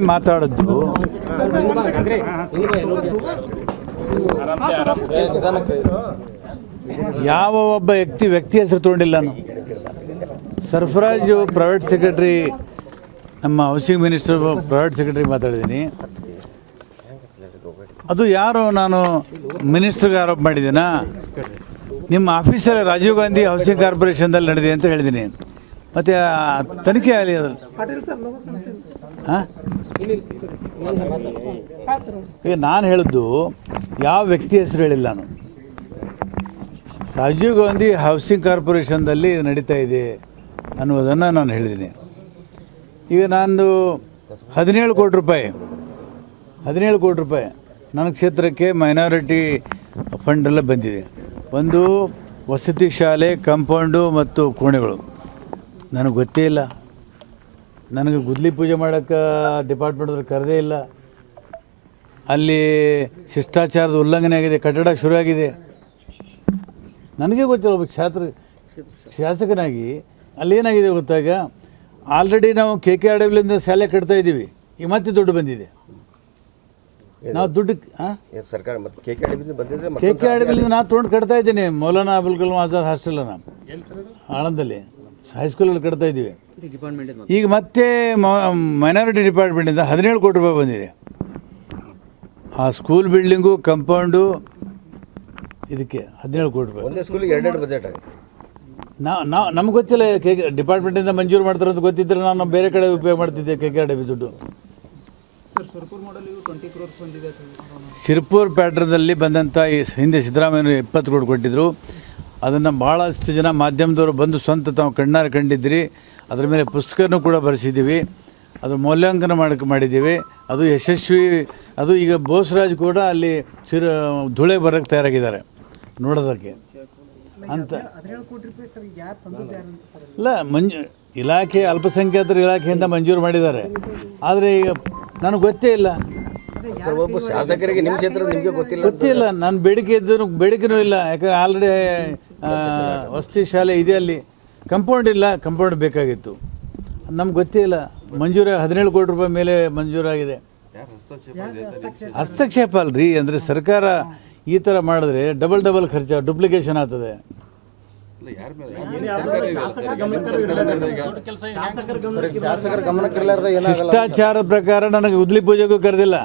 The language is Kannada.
ಮಾತಾಡೋದು ಯಾವ ಒಬ್ಬ ವ್ಯಕ್ತಿ ಹೆಸರು ತಗೊಂಡಿಲ್ಲ. ನಾನು ಸರ್ಫರಾಜು ಪ್ರೈವೇಟ್ ಸೆಕ್ರೆಟರಿ, ನಮ್ಮ ಹೌಸಿಂಗ್ ಮಿನಿಸ್ಟರ್ ಪ್ರೈವೇಟ್ ಸೆಕ್ರೆಟರಿ ಮಾತಾಡಿದ್ದೀನಿ. ಅದು ಯಾರೋ ನಾನು ಮಿನಿಸ್ಟರ್ಗೆ ಆರೋಪ ಮಾಡಿದ್ದೀನಾ? ನಿಮ್ಮ ಆಫೀಸಲ್ಲಿ ರಾಜೀವ್ ಗಾಂಧಿ ಹೌಸಿಂಗ್ ಕಾರ್ಪೊರೇಷನ್ದಲ್ಲಿ ನಡೆದಿದೆ ಅಂತ ಹೇಳಿದ್ದೀನಿ. ಮತ್ತು ತನಿಖೆ ಆಗಲಿ ಅದು. ಹಾಂ, ಈಗ ನಾನು ಹೇಳಿದ್ದು ಯಾವ ವ್ಯಕ್ತಿ ಹೆಸರು ಹೇಳಿಲ್ಲ. ನಾನು ರಾಜೀವ್ ಗಾಂಧಿ ಹೌಸಿಂಗ್ ಕಾರ್ಪೊರೇಷನ್ದಲ್ಲಿ ನಡೀತಾ ಇದೆ ಅನ್ನೋದನ್ನು ನಾನು ಹೇಳಿದ್ದೀನಿ. ಈಗ ನಾನು 17 ಕೋಟಿ ರೂಪಾಯಿ ನನ್ನ ಕ್ಷೇತ್ರಕ್ಕೆ ಮೈನಾರಿಟಿ ಫಂಡೆಲ್ಲ ಬಂದಿದೆ. ಒಂದು ವಸತಿ ಶಾಲೆ, ಕಾಂಪೌಂಡು ಮತ್ತು ಕೋಣೆಗಳು. ನನಗೆ ಗೊತ್ತೇ ಇಲ್ಲ. ನನಗೆ ಗುದ್ಲಿ ಪೂಜೆ ಮಾಡೋಕ್ಕೆ ಡಿಪಾರ್ಟ್ಮೆಂಟ್ದವ್ರು ಕರೆದೇ ಇಲ್ಲ. ಅಲ್ಲಿ ಶಿಷ್ಟಾಚಾರದ ಉಲ್ಲಂಘನೆ ಆಗಿದೆ, ಕಟ್ಟಡ ಶುರು ಆಗಿದೆ. ನನಗೆ ಗೊತ್ತಿಲ್ಲ. ಒಬ್ಬ ಶಾಸಕನಾಗಿ ಅಲ್ಲೇನಾಗಿದೆ ಗೊತ್ತಾಗ, ಆಲ್ರೆಡಿ ನಾವು KKRWಲಿಂದ ಶಾಲೆ ಕಟ್ತಾ ಇದ್ದೀವಿ. ಈಗ ಮತ್ತೆ ದುಡ್ಡು ಬಂದಿದೆ. ನಾವು ದುಡ್ಡು ಸರ್ಕಾರ ಮತ್ತು KKRWಲಿಂದ ನಾನು ತೊಗೊಂಡು ಕಟ್ತಾ ಇದ್ದೀನಿ. ಮೌಲಾನಾ ಅಬುಲ್ ಕಲಾಂ ಆಜಾದ್ ಹಾಸ್ಟೆಲನ್ನು ಆಳಂದಲ್ಲಿ ಹೈಸ್ಕೂಲಲ್ಲಿ ಕಟ್ತಾ ಇದ್ದೀವಿ. ಈಗ ಮತ್ತೆ ಮೈನಾರಿಟಿ ಡಿಪಾರ್ಟ್ಮೆಂಟಿಂದ 17 ಕೋಟಿ ರೂಪಾಯಿ ಬಂದಿದೆ. ಆ ಸ್ಕೂಲ್ ಬಿಲ್ಡಿಂಗು, ಕಂಪೌಂಡು, ಇದಕ್ಕೆ 17 ಕೋಟಿ ರೂಪಾಯಿ. ಒಂದೇ ಸ್ಕೂಲಿಗೆ 2 ಬಜೆಟ್ ಆಗಿದೆ. ನಮ್ಗೆ ಗೊತ್ತಿಲ್ಲ. ಡಿಪಾರ್ಟ್ಮೆಂಟಿಂದ ಮಂಜೂರು ಮಾಡ್ತಾರೆ ಅಂತ ಗೊತ್ತಿದ್ದರೆ ನಾನು ಬೇರೆ ಕಡೆ ಉಪಯೋಗ ಮಾಡ್ತಿದ್ದೆ KKRW ದುಡ್ಡು. ಸಿರ್ಪುರ್ ಪ್ಯಾಟ್ರದಲ್ಲಿ ಬಂದಂಥ ಈ ಹಿಂದೆ ಸಿದ್ದರಾಮಯ್ಯರು 20 ಕೋಟಿ ಕೊಟ್ಟಿದ್ದರು. ಅದನ್ನು ಭಾಳಷ್ಟು ಜನ ಮಾಧ್ಯಮದವರು ಬಂದು ಸ್ವಂತ ತಾವು ಕಣ್ಣಾರೆ ಕಂಡಿದ್ರಿ. ಅದರ ಮೇಲೆ ಪುಸ್ತಕನೂ ಕೂಡ ಬರೆಸಿದ್ದೀವಿ. ಅದು ಮೌಲ್ಯಾಂಕನ ಮಾಡಿದ್ದೀವಿ. ಅದು ಯಶಸ್ವಿ. ಅದು ಈಗ ಬೋಸರಾಜ್ ಕೂಡ ಅಲ್ಲಿ ಧೂಳೆ ಬರೋಕ್ಕೆ ತಯಾರಾಗಿದ್ದಾರೆ ನೋಡೋದಕ್ಕೆ ಅಂತ. ಇಲ್ಲ, ಇಲಾಖೆ ಅಲ್ಪಸಂಖ್ಯಾತರ ಇಲಾಖೆಯಿಂದ ಮಂಜೂರು ಮಾಡಿದ್ದಾರೆ. ಆದರೆ ಈಗ ನನಗೆ ಗೊತ್ತೇ ಇಲ್ಲ. ಒಬ್ಬ ಶಾಸಕರಿಗೆ ನಿಮ್ಮ ಕ್ಷೇತ್ರ ನಿಮಗೆ ಗೊತ್ತಿಲ್ಲ. ನಾನು ಬೇಡಿಕೆನೂ ಇಲ್ಲ. ಯಾಕಂದರೆ ಆಲ್ರೆಡಿ ವಸತಿ ಶಾಲೆ ಇದೆ, ಅಲ್ಲಿ ಕಂಪೌಂಡ್ ಇಲ್ಲ. ಕಂಪೌಂಡ್ ಬೇಕಾಗಿತ್ತು. ನಮ್ಗೆ ಗೊತ್ತೇ ಇಲ್ಲ. ಮಂಜೂರು 17 ಕೋಟಿ ರೂಪಾಯಿ ಮೇಲೆ ಮಂಜೂರಾಗಿದೆ. ಹಸ್ತಕ್ಷೇಪ ಅಲ್ರಿ. ಅಂದರೆ ಸರ್ಕಾರ ಈ ಥರ ಮಾಡಿದ್ರೆ ಡಬಲ್ ಖರ್ಚು, ಡುಪ್ಲಿಕೇಶನ್ ಆಗ್ತದೆ. ಶಿಷ್ಟಾಚಾರ ಪ್ರಕಾರ ನನಗೆ ಉದ್ಲಿ ಪೂಜೆಗೂ ಕರೆದಿಲ್ಲ.